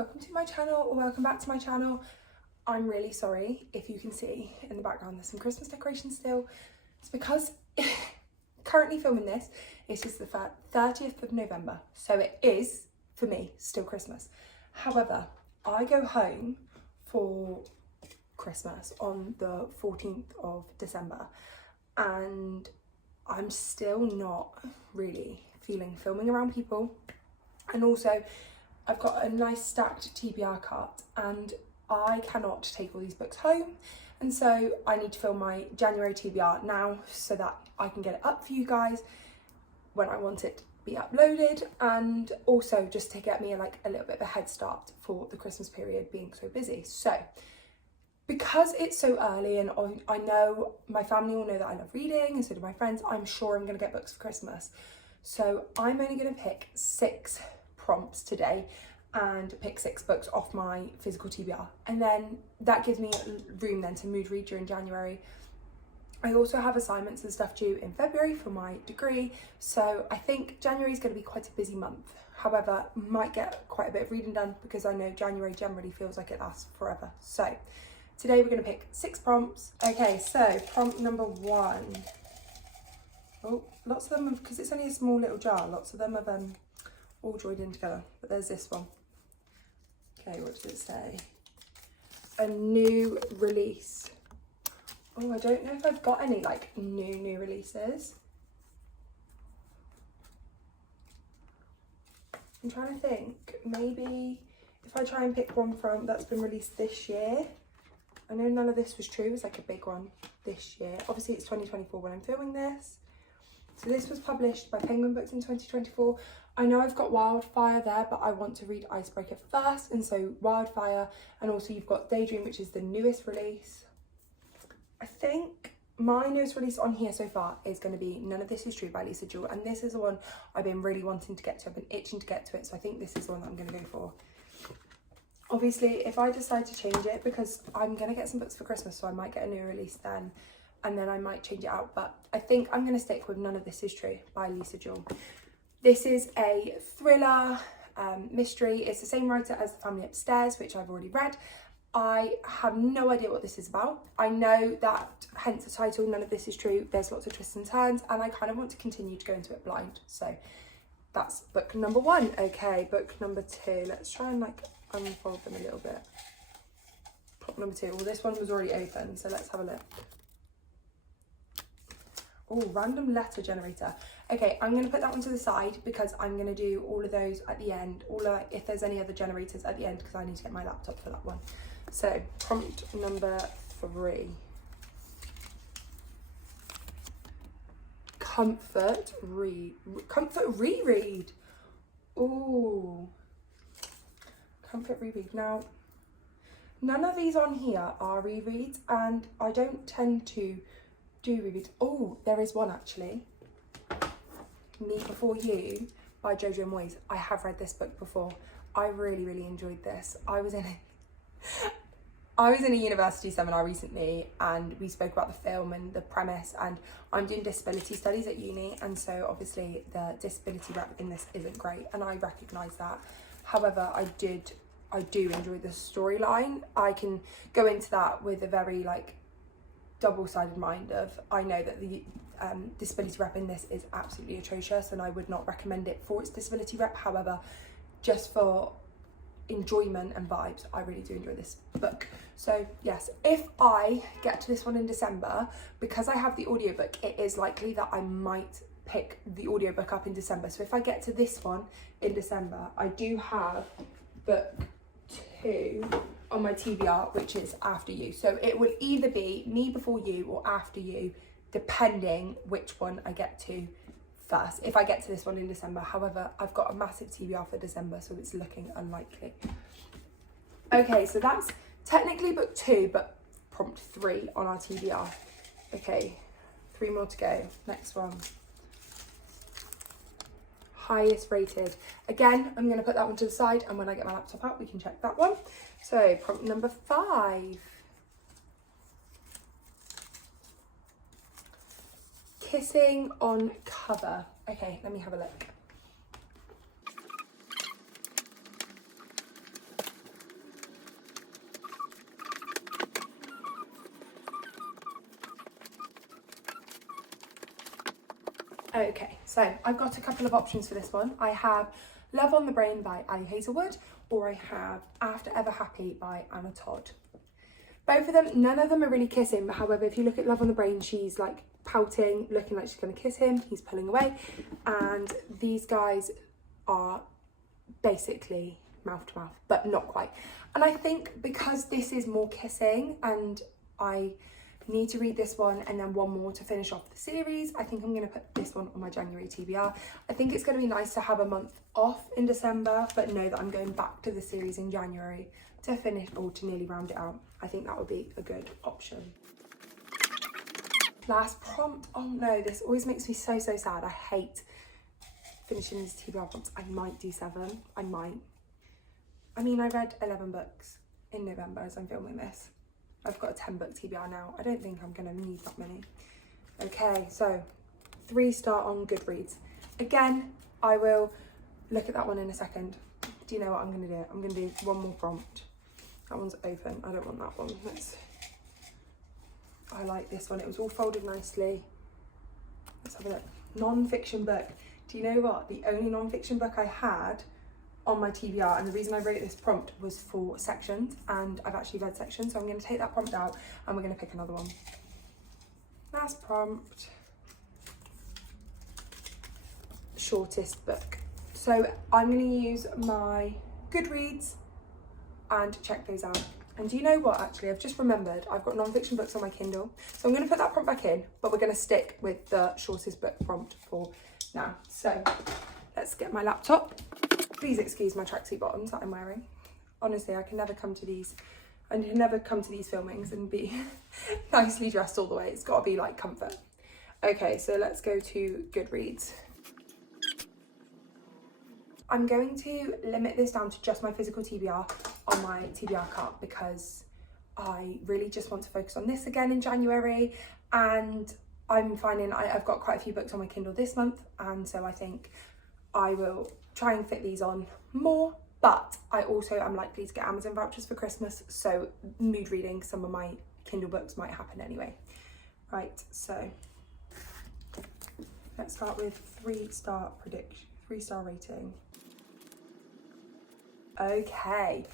welcome to my channel, or welcome back to my channel. I'm really sorry if you can see in the background there's some Christmas decorations still. It's because currently filming this, it's just the 30th of November, so it is, for me, still Christmas. However, I go home for Christmas on the 14th of December, and I'm still not really feeling filming around people. And also, I've got a nice stacked TBR cart and I cannot take all these books home, and so I need to film my January TBR now so that I can get it up for you guys when I want it to be uploaded, and also just to get me like a little bit of a head start for the Christmas period being so busy. So because it's so early, and I know my family all know that I love reading, and so do my friends, I'm sure I'm going to get books for Christmas. So I'm only going to pick 6 prompts today and pick 6 books off my physical TBR, and then that gives me room then to mood read during January. I also have assignments and stuff due in February for my degree, so I think January is going to be quite a busy month. However, might get quite a bit of reading done because I know January generally feels like it lasts forever. So today we're going to pick 6 prompts. Okay, so prompt number 1. Oh, lots of them, because it's only a small little jar, lots of them have all joined in together, but there's this one. Okay, what does it say? A new release. Oh, I don't know if I've got any like new releases. I'm trying to think, maybe if I try and pick one from that's been released this year. I know none of this was true, it was like a big one this year. Obviously it's 2024 when I'm filming this. So this was published by Penguin Books in 2024. I know I've got Wildfire there, but I want to read Icebreaker first, and so Wildfire, and also you've got Daydream, which is the newest release. I think my newest release on here so far is going to be None of This Is True by Lisa Jewell, and this is the one I've been really wanting to get to. I've been itching to get to it, so I think this is the one that I'm going to go for. Obviously, if I decide to change it, because I'm going to get some books for Christmas, so I might get a new release then, and then I might change it out, but I think I'm going to stick with None of This Is True by Lisa Jewell. This is a thriller mystery. It's the same writer as The Family Upstairs, which I've already read. I have no idea what this is about. I know that, hence the title, None of This Is True, there's lots of twists and turns, and I kind of want to continue to go into it blind. So that's book number 1. Okay, book number 2. Let's try and like unfold them a little bit. Book number 2. Well, this one was already open, so let's have a look. Oh, random letter generator. Okay, I'm going to put that one to the side because I'm going to do all of those at the end. If there's any other generators at the end, because I need to get my laptop for that one. So prompt number 3. Comfort reread. Ooh. Comfort reread. Now, none of these on here are rereads, and I don't tend to do rereads. Oh, there is one actually. Me Before You by Jojo Moyes. I have read this book before. I really enjoyed this. I was in a university seminar recently, and we spoke about the film and the premise, and I'm doing disability studies at uni, and so obviously the disability rep in this isn't great, and I recognise that. However, I do enjoy the storyline. I can go into that with a very like double-sided mind of, I know that the disability rep in this is absolutely atrocious, and I would not recommend it for its disability rep. However, just for enjoyment and vibes, I really do enjoy this book. So yes, if I get to this one in December, because I have the audiobook, it is likely that I might pick the audiobook up in December. So if I get to this one in December, I do have book 2 on my TBR, which is After You. So it will either be Me Before You or After You, depending which one I get to first, if I get to this one in December. However, I've got a massive TBR for December, so it's looking unlikely. Okay, so that's technically book 2, but prompt 3 on our TBR. Okay, 3 more to go. Next one. Highest rated. Again, I'm going to put that one to the side, and when I get my laptop out, we can check that one. So prompt number 5. Kissing on Cover. Okay, let me have a look. Okay, so I've got a couple of options for this one. I have Love on the Brain by Ali Hazelwood, or I have After Ever Happy by Anna Todd. Both of them, none of them are really kissing, but however, if you look at Love on the Brain, she's like pouting, looking like she's going to kiss him, he's pulling away, and these guys are basically mouth to mouth, but not quite. And I think because this is more kissing and I need to read this one and then one more to finish off the series, I think I'm going to put this one on my January TBR. I think it's going to be nice to have a month off in December, but know that I'm going back to the series in January to finish or to nearly round it out. I think that would be a good option. Last prompt. Oh no, this always makes me so sad. I hate finishing these TBR prompts. I might do 7. I might. I mean, I read 11 books in November as I'm filming this. I've got a 10-book TBR now. I don't think I'm going to need that many. Okay, so 3-star on Goodreads. Again, I will look at that one in a second. Do you know what I'm going to do? I'm going to do one more prompt. That one's open. I don't want that one. I like this one. It was all folded nicely. Let's have a look. Non-fiction book. Do you know what? The only non-fiction book I had on my TBR, and the reason I wrote this prompt was for sections, and I've actually read sections, so I'm going to take that prompt out and we're going to pick another one. Last prompt. Shortest book. So I'm going to use my Goodreads and check those out. And do you know what, actually, I've just remembered I've got non-fiction books on my Kindle, so I'm going to put that prompt back in, but we're going to stick with the shortest book prompt for now. So let's get my laptop. Please excuse my tracksuit bottoms that I'm wearing. Honestly, I can never come to these filmings and be nicely dressed all the way. It's got to be like comfort. Okay, so let's go to Goodreads. I'm going to limit this down to just my physical TBR on my TBR cart because I really just want to focus on this again in January, and I'm finding I've got quite a few books on my Kindle this month, and so I think I will try and fit these on more, but I also am likely to get Amazon vouchers for Christmas, so mood reading some of my Kindle books might happen anyway. Right, so let's start with 3-star prediction, 3-star rating. Okay,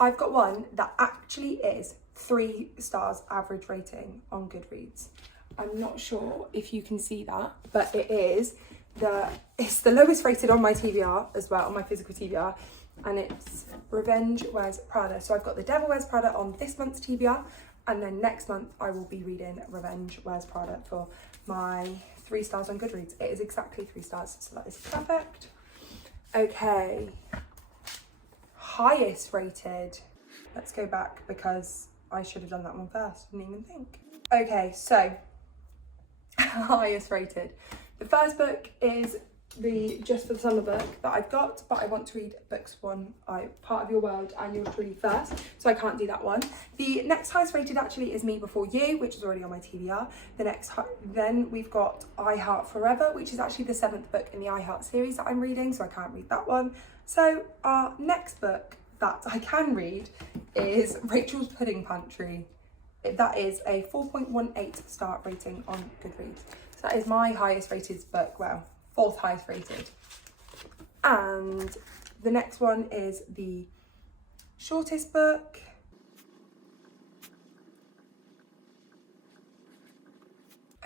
I've got one that actually is 3 stars average rating on Goodreads. I'm not sure if you can see that, but it's the lowest rated on my TBR as well, on my physical TBR, and it's Revenge Wears Prada. So I've got The Devil Wears Prada on this month's TBR, and then next month I will be reading Revenge Wears Prada for my 3 stars on Goodreads. It is exactly 3 stars, so that is perfect. Okay. Highest rated. Let's go back because I should have done that one first. Didn't even think. Okay, so highest rated. The first book is the Just for the Summer book that I've got, but I want to read books 1, Part of Your World and Yours Truly first, so I can't do that one. The next highest rated actually is Me Before You, which is already on my TBR. Then we've got I Heart Forever, which is actually the 7th book in the I Heart series that I'm reading, so I can't read that one. So our next book that I can read is Rachel's Pudding Pantry. That is a 4.18 star rating on Goodreads. So that is my highest rated book, well, 4th highest rated. And the next one is the shortest book.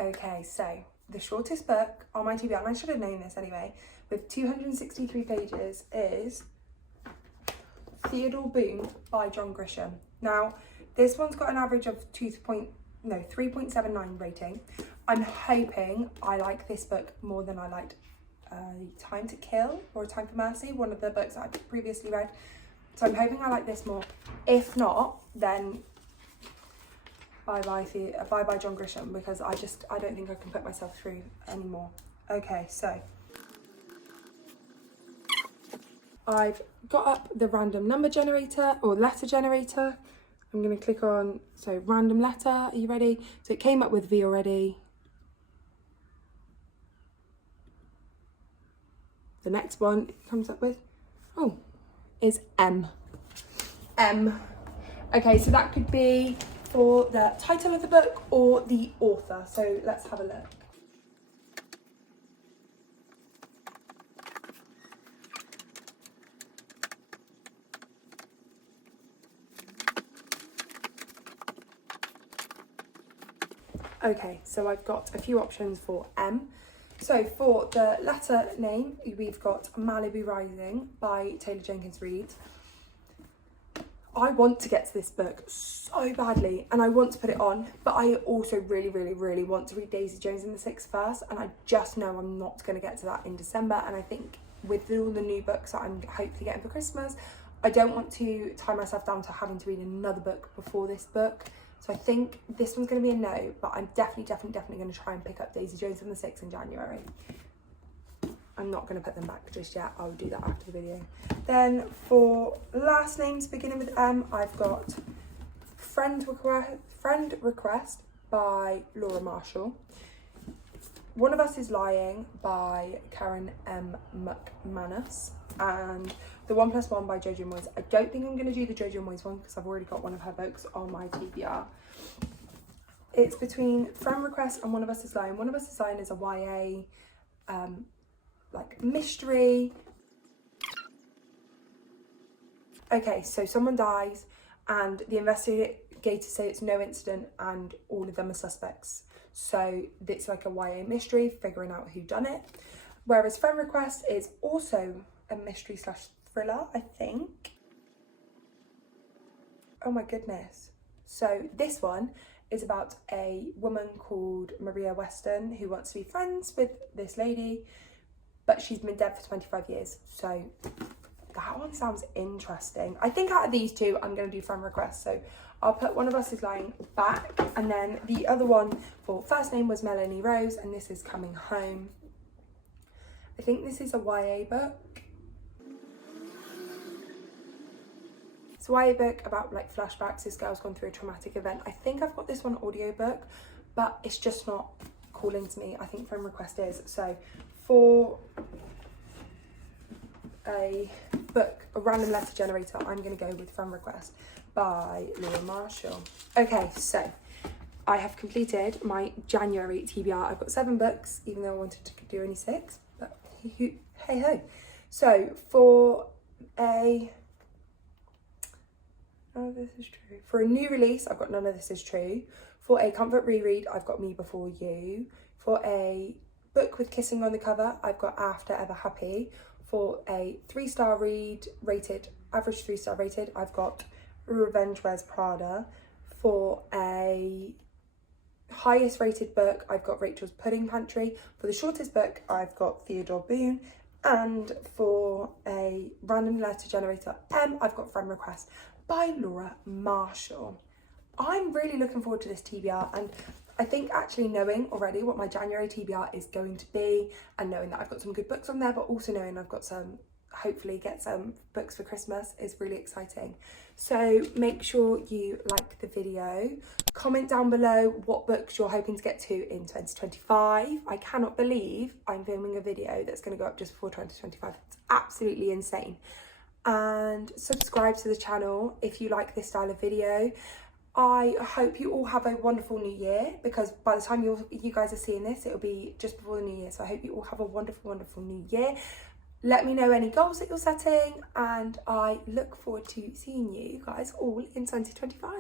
Okay, so the shortest book on my TBR, and I should have known this anyway, with 263 pages is Theodore Boone by John Grisham. Now, this one's got an average of 3.79 rating. I'm hoping I like this book more than I liked Time to Kill or Time for Mercy, one of the books that I've previously read. So I'm hoping I like this more. If not, then bye bye John Grisham, because I don't think I can put myself through anymore. Okay, so I've got up the random number generator or letter generator. I'm going to click on, so random letter, are you ready? So it came up with V already. The next one it comes up with, is M. M. Okay, so that could be for the title of the book or the author. So let's have a look. Okay, so I've got a few options for M. So for the letter name, we've got Malibu Rising by Taylor Jenkins Reid. I want to get to this book so badly and I want to put it on, but I also really want to read Daisy Jones and the Six first, and I just know I'm not going to get to that in December. And I think with all the new books that I'm hopefully getting for Christmas, I don't want to tie myself down to having to read another book before this book. So I think this one's going to be a no, but I'm definitely going to try and pick up Daisy Jones and the Six in January. I'm not going to put them back just yet. I'll do that after the video. Then for last names beginning with M, I've got Friend Request by Laura Marshall. One of Us is Lying by Karen M. McManus. And The 1+1 by Jojo Moyes. I don't think I'm going to do the Jojo Moyes one because I've already got one of her books on my TBR. It's between Friend Request and One of Us is Lying. One of Us is Lying is a YA like mystery. Okay, so someone dies and the investigators say it's no incident and all of them are suspects. So it's like a YA mystery, figuring out who done it. Whereas Friend Request is also a mystery / thriller, I think. Oh my goodness. So this one is about a woman called Maria Weston who wants to be friends with this lady, but she's been dead for 25 years. So that one sounds interesting. I think out of these two, I'm going to do Friend Request. So I'll put One of Us is Lying back. And then the other one for first name was Melanie Rose, and this is Coming Home. I think this is a YA book. It's a YA book about like flashbacks. This girl's gone through a traumatic event. I think I've got this one audiobook, but it's just not calling to me. I think Friend Request is. So for a book, a random letter generator, I'm going to go with Friend Request by Laura Marshall. Okay, so I have completed my January TBR. I've got 7 books, even though I wanted to do only 6, but hey ho. So for a this is true. For a new release, I've got None of This Is True. For a comfort reread, I've got Me Before You. For a book with kissing on the cover, I've got After Ever Happy. For a 3-star read rated, average 3-star rated, I've got Revenge Wears Prada. For a highest rated book, I've got Rachel's Pudding Pantry. For the shortest book, I've got Theodore Boone. And for a random letter generator M, I've got Friend Request by Laura Marshall. I'm really looking forward to this TBR, and I think actually knowing already what my January TBR is going to be, and knowing that I've got some good books on there, but also knowing I've got some, hopefully get some books for Christmas, is really exciting. So make sure you like the video, comment down below what books you're hoping to get to in 2025. I cannot believe I'm filming a video that's going to go up just before 2025. It's absolutely insane. And subscribe to the channel if you like this style of video. I hope you all have a wonderful new year, because by the time you guys are seeing this, it'll be just before the new year. So I hope you all have a wonderful new year. Let me know any goals that you're setting, and I look forward to seeing you guys all in 2025.